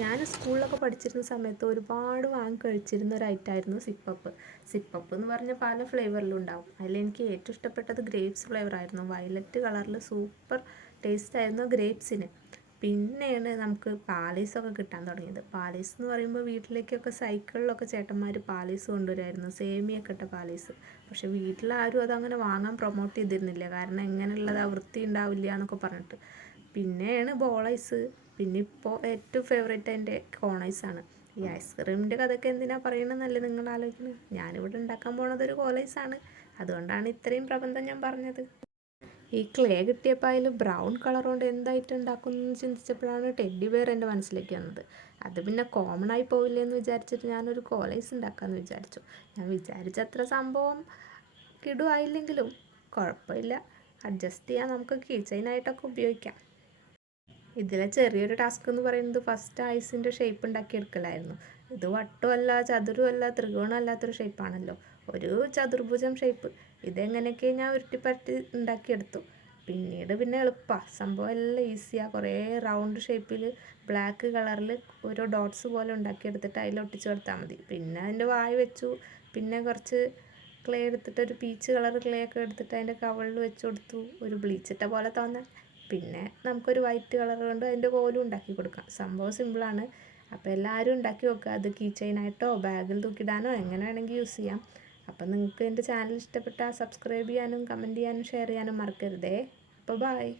ഞാൻ സ്കൂളിലൊക്കെ പഠിച്ചിരുന്ന സമയത്ത് ഒരുപാട് വാങ്ങി കഴിച്ചിരുന്ന ഒരു ഐറ്റമായിരുന്നു സിപ്പപ്പ് സിപ്പപ്പ് എന്ന് പറഞ്ഞാൽ പല ഫ്ലേവറിലും ഉണ്ടാവും. അതിലെനിക്ക് ഏറ്റവും ഇഷ്ടപ്പെട്ടത് ഗ്രേപ്സ് ഫ്ലേവർ ആയിരുന്നു. വയലറ്റ് കളറിൽ സൂപ്പർ ടേസ്റ്റ് ആയിരുന്നു ഗ്രേപ്സിന് പിന്നെയാണ് നമുക്ക് പാലീസൊക്കെ കിട്ടാൻ തുടങ്ങിയത്. പാലീസ് എന്ന് പറയുമ്പോൾ വീട്ടിലേക്കൊക്കെ സൈക്കിളിലൊക്കെ ചേട്ടന്മാർ പാലീസ് കൊണ്ടുവരുമായിരുന്നു. സേമിയൊക്കെ ഇട്ട പാലീസ്. പക്ഷേ വീട്ടിലാരും അതങ്ങനെ വാങ്ങാൻ പ്രൊമോട്ട് ചെയ്തിരുന്നില്ല. കാരണം എങ്ങനെയുള്ളത് വൃത്തി ഉണ്ടാവില്ല എന്നൊക്കെ പറഞ്ഞിട്ട്. പിന്നെയാണ് ബോൾ ഐസ് പിന്നെ ഇപ്പോൾ ഏറ്റവും ഫേവറേറ്റ് എന്റെ ആണ്. ഈ ഐസ്ക്രീമിന്റെ കഥയൊക്കെ എന്തിനാ പറയണമെന്നല്ലേ നിങ്ങൾ ആലോചിക്കുന്നത് ഞാനിവിടെ ഉണ്ടാക്കാൻ പോണത് ഒരു ആണ്. അതുകൊണ്ടാണ് ഇത്രയും പ്രബന്ധം ഞാൻ പറഞ്ഞത്. ഈ ക്ലേ കിട്ടിയപ്പോൾ അതിൽ ബ്രൗൺ കളർ കൊണ്ട് എന്തായിട്ട് ഉണ്ടാക്കുമെന്ന് ചിന്തിച്ചപ്പോഴാണ് ടെഡ്ഡി ബെയർ എന്റെ മനസ്സിലേക്ക് വന്നത്. അത് പിന്നെ കോമൺ ആയി പോവില്ലേ എന്ന് വിചാരിച്ചിട്ട് ഞാനൊരു കോലൈസ് ഉണ്ടാക്കാമെന്ന് വിചാരിച്ചു. ഞാൻ വിചാരിച്ച അത്ര സംഭവം കിടുവായില്ലെങ്കിലും കുഴപ്പമില്ല. അഡ്ജസ്റ്റ് ചെയ്യാൻ നമുക്ക് കിച്ചൈനായിട്ടൊക്കെ ഉപയോഗിക്കാം. ഇതിലെ ചെറിയൊരു ടാസ്ക് എന്ന് പറയുന്നത് ഫസ്റ്റ് ഐസിന്റെ ഷേപ്പ് ഉണ്ടാക്കിയെടുക്കലായിരുന്നു. ഇത് വട്ടമല്ല ചതുരമല്ല ത്രികോണമല്ലാത്തൊരു ഷേപ്പാണല്ലോ. ഒരു ചതുർഭുജം ഷേപ്പ്. ഇതെങ്ങനെയൊക്കെ ഞാൻ ഉരുട്ടിപ്പരട്ടി ഉണ്ടാക്കിയെടുത്തു. പിന്നീട് പിന്നെ എളുപ്പമാണ് സംഭവം എല്ലാം ഈസിയാണ് കുറേ റൗണ്ട് ഷേപ്പിൽ ബ്ലാക്ക് കളറിൽ ഓരോ ഡോട്ട്സ് പോലെ ഉണ്ടാക്കിയെടുത്തിട്ട് അതിൽ ഒട്ടിച്ചു കൊടുത്താൽ മതി. പിന്നെ അതിന്റെ വായ വെച്ചു. പിന്നെ കുറച്ച് ക്ലേ എടുത്തിട്ട് ഒരു പീച്ച് കളർ ക്ലേ ഒക്കെ എടുത്തിട്ട് അതിന്റെ കവളിൽ വെച്ച് കൊടുത്തു. ഒരു ബ്ലീച്ചിട്ട പോലെ തോന്നാൻ. പിന്നെ നമുക്കൊരു വൈറ്റ് കളർ കൊണ്ട് അതിന്റെ കോലും ഉണ്ടാക്കി കൊടുക്കാം. സംഭവം സിമ്പിളാണ് അപ്പോൾ എല്ലാവരും ഉണ്ടാക്കി നോക്കുക. അത് കീ ചെയിനായിട്ടോ ബാഗിൽ തൂക്കിയിടാനോ എങ്ങനെ വേണമെങ്കിൽ യൂസ് ചെയ്യാം. അപ്പം നിങ്ങൾക്ക് എന്റെ ചാനൽ ഇഷ്ടപ്പെട്ടാൽ സബ്സ്ക്രൈബ് ചെയ്യാനും കമന്റ് ചെയ്യാനും ഷെയർ ചെയ്യാനും മറക്കരുതേ. അപ്പോൾ ബായ്